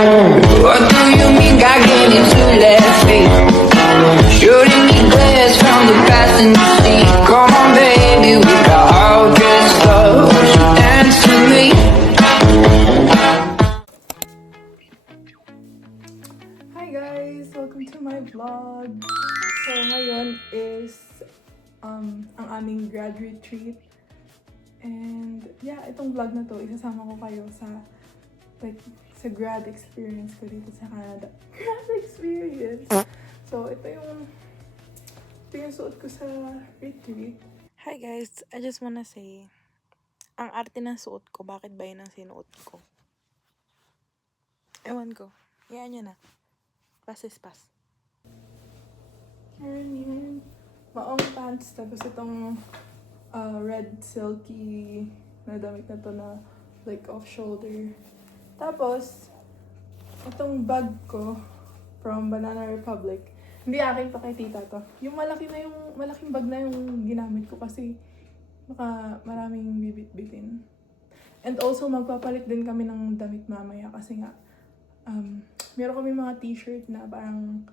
What do you mean got getting to left feet? Shooting me glares from the passenger seat. Come on baby, we got all dressed up. Won't you dance with me? Hi guys! Welcome to my vlog. So ngayon is ang aming grad retreat. And yeah, itong vlog na to, isasama ko kayo sa sa grad experience ko dito sa Canada. Grad experience! So ito yung suot ko sa retreat. Hi guys! I just wanna say, ang arte ng suot ko, bakit ba yun ang sinuot ko? Ewan ko. Yan yun na. Pass is pass. Yan. Maong pants. Tapos itong red silky na damit na to na like off shoulder. Tapos itong bag ko from Banana Republic. Hindi akin pa kay tita to. Yung malaking bag na yung ginamit ko kasi baka maraming bibit-bitin. And also magpapalit din kami ng damit mamaya kasi nga meron kami mga t-shirt na parang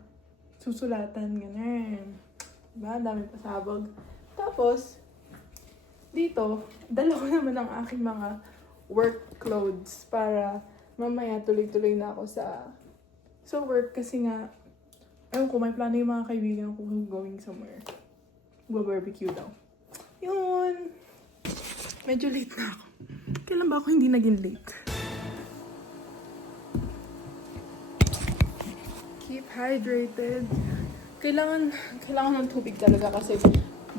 susulatan, ganun. Diba? Dami pasabog. Tapos, dito, dala ko naman ang aking mga work clothes para mamaya tuloy-tuloy na ako sa work kasi nga, ayun ko, may plano yung mga kaibigan ko going somewhere. Barbecue daw. Yun. Medyo late na ako. Kailan ba ako hindi naging late? Keep hydrated. Kailangan ng tubig talaga kasi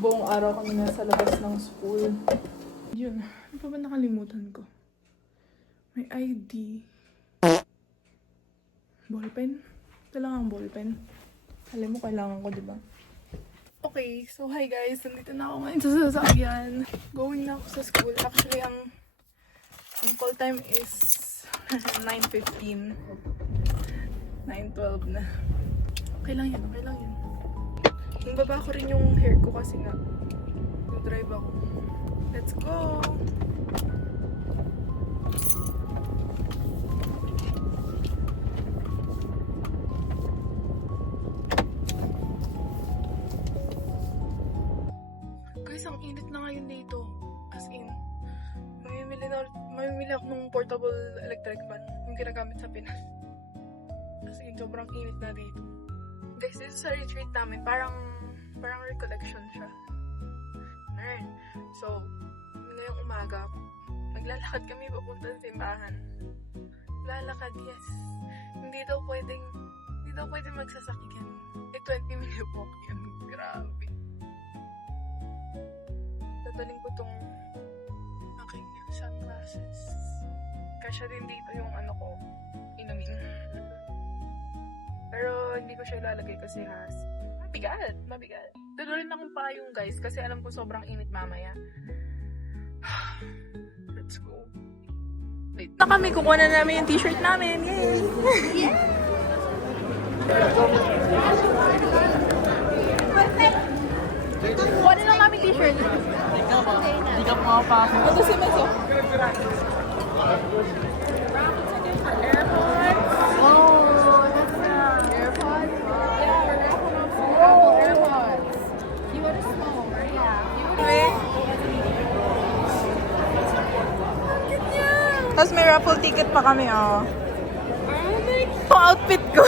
buong araw kami nasa labas ng school. Yun. Ano pa ba nakalimutan ko? May ID. Ballpen? Kailangan ballpen. Alam mo, kailangan ko, diba? Okay, so hi guys. Nandito na ako ngayon sa sasakyan. Going na ako sa school. Actually, ang call time is 9:15. 9:12 na. Okay lang yan, okay lang yan. Baba ko rin yung hair ko kasi nga drive ako. Let's go! Guys, ang init na ngayon dito. As in, mamimili ako ng portable electric fan yung ginagamit sa Pinas. Kasi sobrang init na dito. Guys, dito sa retreat namin, parang recollection siya. So, ngayong umaga, naglalakad kami papunta sa simbahan. Lalakad, yes. Hindi daw pwedeng magsasakyan. 20-minute walk yun. Grabe. Tataling ko tong aking sunglasses. Kasya din dito yung inumin. Pero hindi ko siya ilalagay kasi mabigat. Tuloy akong payong guys kasi alam ko sobrang init mamaya. Let's go. Wait. Na kami, kukuha na namin yung t-shirt namin. Yay! Yeah! Kuha na lang namin t-shirt. Hindi ka pumapasok. Ito si Meso. Tapos may raffle ticket pa kami, oh. Yung outfit ko.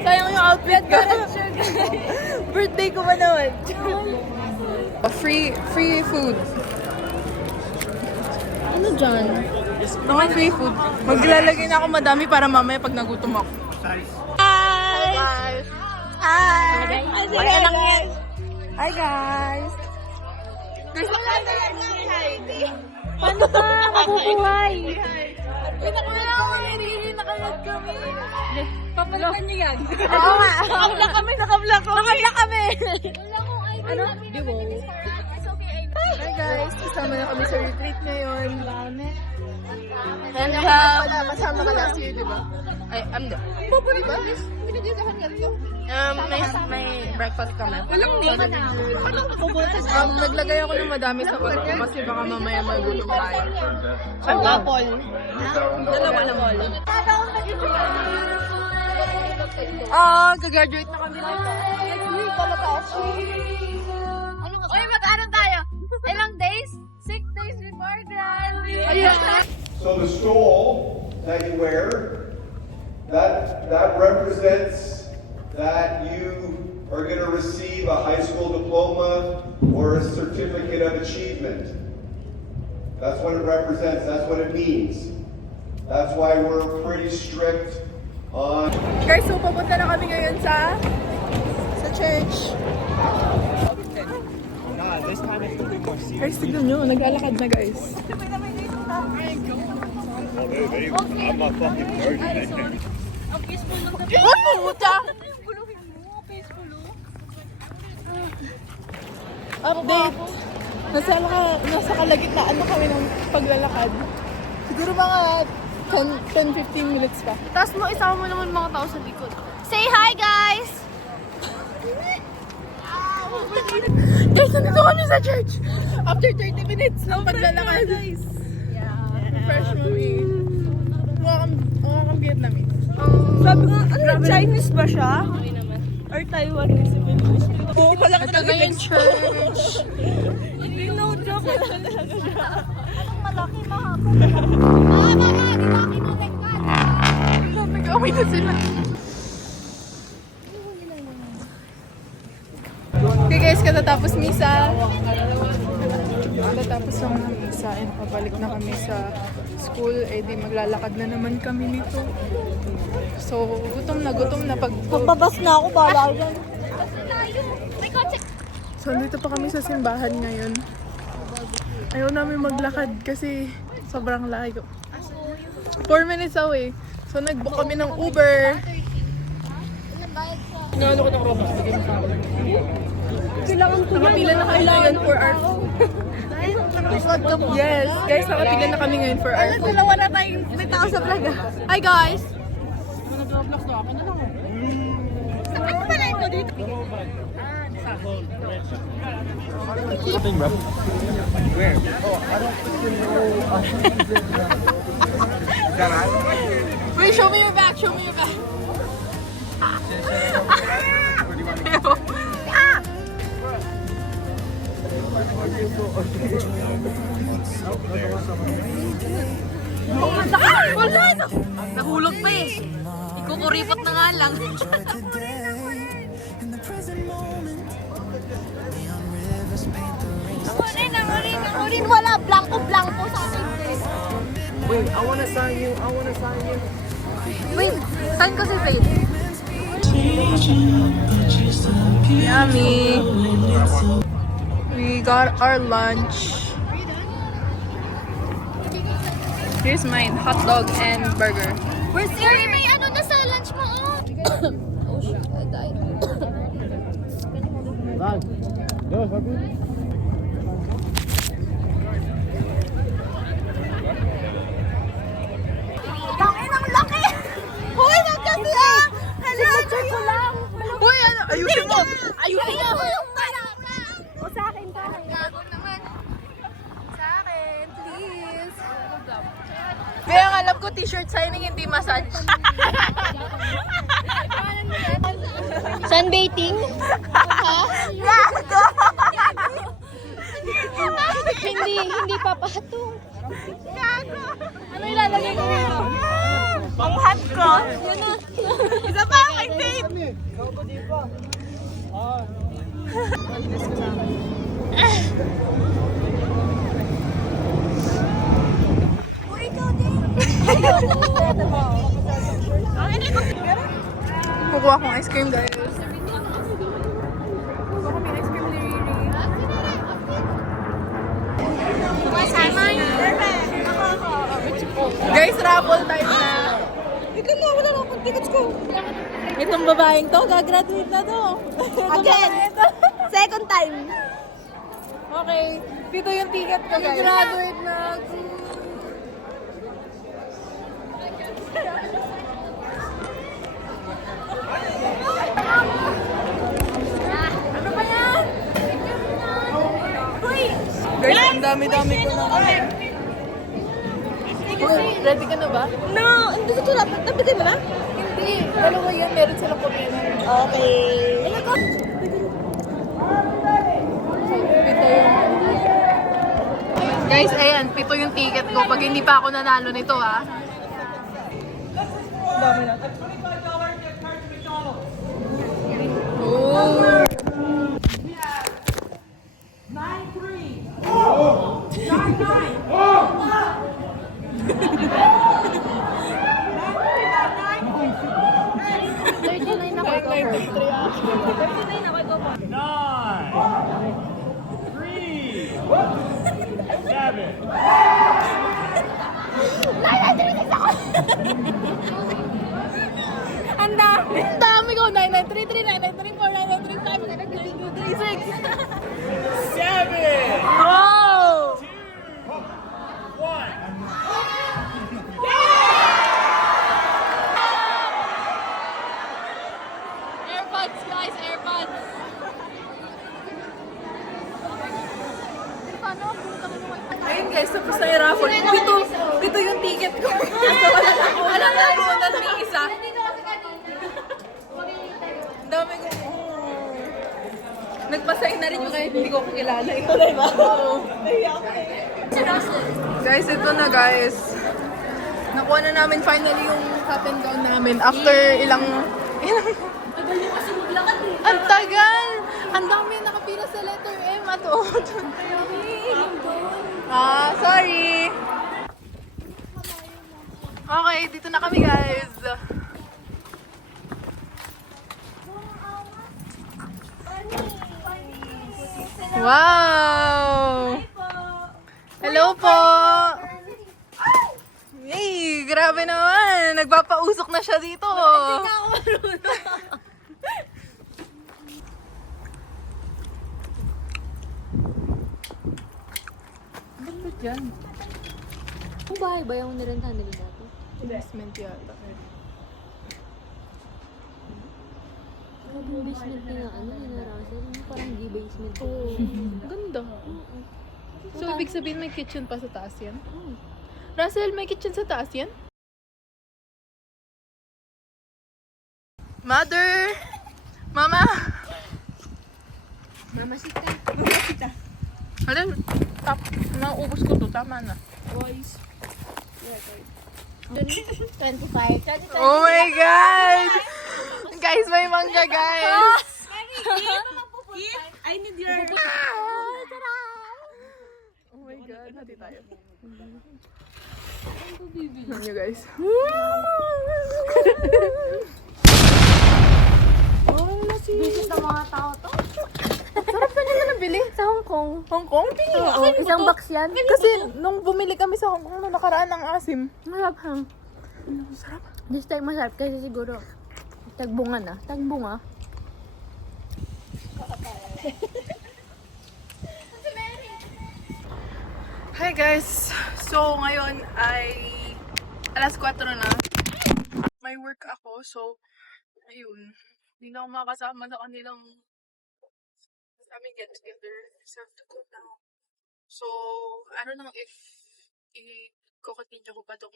Sayang yung outfit ko. Birthday ko ba naman? Free food. Ano dyan? Naman free food. Maglalagay na ako madami para mamaya pag nagutom ako. Hi! Guys! Hi! Hi guys! Paano ka mabubuhay? Nakalag kami. Papalitan niyo yan. Oo nga. Nakablak kami. Ano? Diwo. Hi guys! Kasama na kami sa retreat ngayon. Welcome! kasama ka last year, di ba? Ay, Popoy ba? Pinagdadahan nga ito. May breakfast kami. Walang name. Naglagay ako ng madami sa ulo ko kasi baka mamaya magutom tayo. Ang apple. Dalawa na mall. Gagraduate na kami nito. Next week, palataas. Uy, mag-ano tayo? Ilang days? 6 days before grad. So the stole that you wear, that represents that you are going to receive a high school diploma or a certificate of achievement. That's what it represents. That's what it means. That's why we're pretty strict on. Guys, so papunta na kami ngayon sa church. Guys, tignan nyo, naglalakad na guys. I'm not fucking virgin. Ang peaceful ng gabi. Oh, puta! Puluhin mo, peaceful oh. Update! Nasa kalagitnaan na kami ng paglalakad. Siguro mga 10-15 minutes pa. Tapos mo, isama mo naman mga tao sa likod. Say hi, guys! Guys, nandito kami sa church! After 30 minutes ng paglalakad. Fresh movie. Mukha kang Vietnamese. Sabi nga, Chinese ba siya? Okay naman. Or Taiwanese? Oo, malaki talaga yung church. Hindi, no joke. Talaga siya. Malaki, mahaba. Ah, baka, di ba kinutek ka? Nag-away na sila. Okay guys, katatapos misa. Katatapos lang ng misa, and pabalik na kami sa school. Eh di maglalakad na naman kami nito. So, gutom na pag... Pagbabas na ako, bahala ko dyan. May kotse. So, dito pa kami sa simbahan ngayon. Ayaw namin maglakad kasi sobrang layo. 4 minutes away. So, nag-book kami ng Uber. Nakapila na kami ngayon for our... Yes, guys, nakapila na kami ngayon for our... Dalawa na tayong may tao sa vlog. Hi, guys! Ano ba na ito dito? Wait, show me your back, show me your back. Wala! Nahulog pa eh. Ikukuripot na nga lang. Urin, wala. Blanco sa akin. Wait, I wanna sign you. Wait, saan ko si Faith? Yummy. We got our lunch. Here's mine, hot dog and burger. Where's your... May ano na sa lunch mo, oh? Oh shit, I died. Tangin ang laki! Hoy, nagkasi ah! Hala, ko lang. Uy, ano? Ayusin mo! Ayusin mo yung malaka! O sa akin ka. Gago naman. Sa akin, please. Kaya ang alam ko, t-shirt signing, hindi massage. Sunbathing? Gago! Hindi papatong. Ano ilalagay ko dito? Ang hat ko? Yun na. Isa pa, kay Faith! Uy, ikaw din! Kukuha akong ice cream, guys. Kukuha kami ice cream ni Riri. Guys, raffle time na. Ikaw na, wala na akong tickets ko. Itong babaeng to, gagraduate na to. Again! Second time. Okay, dito yung ticket ko, guys. Gagraduate na. dami-dami ko na. Ready ka na ba? No, hindi ko dapat. Nabitin mo na? Hindi. Dalawa yan. Meron silang kopya na. Okay. Pito yung... Guys, ayan. Pito yung ticket ko. Pag hindi pa ako nanalo nito, ha? Dami na. Oh! Ang dami. Ang dami ko! 9933, 9934, 9935, 9936. Oh! AirPods, guys! AirPods! Ayun guys, tapos na yung raffle. Pito yung ticket ko. Wala na bunot ni isa. Ang dami ko. Nagpasign na rin yung kahit hindi ko kilala. Ito na ba? Guys, ito na guys. Nakuha na namin finally yung cap and gown namin after ilang... Ang tagal! Ang dami nakapila sa letter M at O. Sorry! Okay, dito na kami guys. Wow! Hello po! Hey, grabe naman! Nagpapausok na siya dito. Ano dyan? Ang bahay ba yung nirentahan nila dati? Investment yata. Grabe yung basement nila, ano, nila Russell. Parang di basement. Oo. Ganda. So, ibig sabihin may kitchen pa sa taas yan? Russell, may kitchen sa taas yan? Mother! Mama! Mamasita. Hala, naubos ko to. Tama na. 25. Oh my God! Guys, may mangga, guys! I need your... Oh my God, hati tayo. Tignan nyo, guys. Visit ng mga tao to. Sarap na nila nabili. Sa Hong Kong. Hong Kong? Oo, isang box yan. Kasi nung bumili kami sa Hong Kong, nung nakaraan ng asim. Masarap hang. Sarap. This time masarap kasi siguro tagbunga na. Tagbunga. Hi guys! So ngayon ay alas 4 na. May work ako, so ayun. Hindi na ako makasama sa kanilang sa aming get together. So I have to go now. So, I don't know if i-continue ko pa itong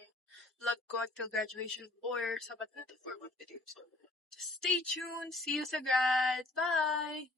vlog ko till graduation or sabat na ito for one video. So, just stay tuned. See you sa grad. Bye!